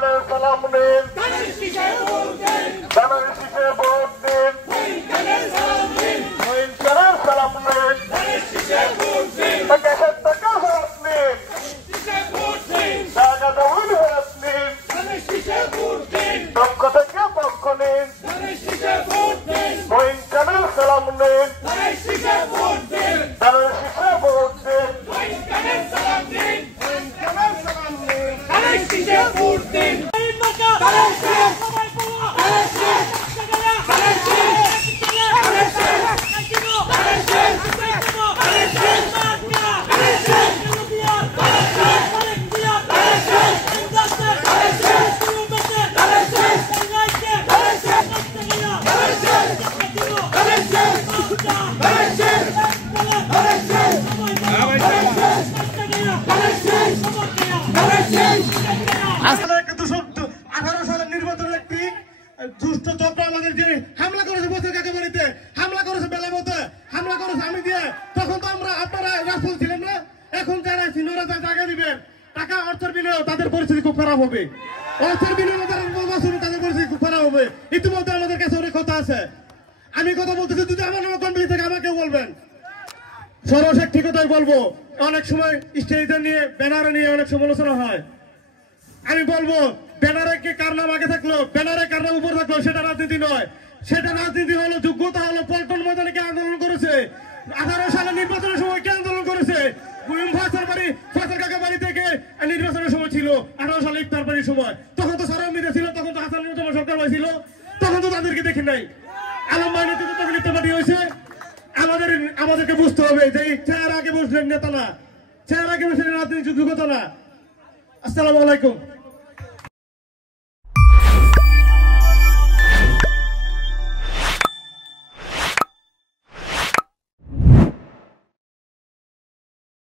ধানের সালাম নিন, ধানের শীষে ভোট দিন, মঈন খানের সালাম নিন, দেশের টাকা ভোট নিন, টাকা জমিন ভোট নিন, পক্ষ থেকে পক্ষ নিন, মঈন খানের সালাম নিন, ধানের শীষে ভোট দিন, দুষ্ট চক্র আমাদের যে হামলা করেছে বছর কাকে বাড়িতে হামলা করেছে বেলামতে হামলা করেছে আমি দিয়ে তখন তো আমরা আপনারা রাসূল ছিলেন না। এখন যারা সিনিয়ররা জায়গা দিবেন টাকা অর্থের বিনিময়ে তাদের পরিস্থিতি খুব খারাপ হবে, অর্থের বিনিময়ে তাদের পরিস্থিতি খুব খারাপ হবে। ইতিমধ্যে আমাদের কাছে অনেক কথা আছে, আমি কথা বলতেছি যদি আমার নামে কমপ্লিট থেকে আমাকেও বলবেন। সর্বশেষ ঠিক কথাই বলবো, অনেক সময় স্টেজে নিয়ে ব্যানারে নিয়ে অনেক সমালোচনা হয়। আমি বলবো ব্যানারে কে কার নাম আগে থাকলো, ব্যানারে কার নাম উপর থাকলো সেটা রাজনীতি নয়, সেটা রাজনীতি হলো যোগ্যতা হলো। পল্টন ময়দানে কে আন্দোলন করেছে, 18 সালে নির্বাচনের সময় কে আন্দোলন করেছে, ফয়সাল কাকা বাড়ি থেকে নির্বাচনের সময় ছিল 18 সালে ইফতার পার্টির সময়, তখন তো সারা মিডিয়া ছিল, তখন তো হাসান মুজতবা সরকার ছিল, তখন তো তাদেরকে দেখি নাই। আলম ভাই নেতৃত্বে তখন ইফতার পার্টি হয়েছে। আমাদেরকে বুঝতে হবে যে চেহারা আগে বসলেন নেতা না, চেহারা আগে বসলেন রাজনীতি যোগ্যতা না। আসসালামু আলাইকুম।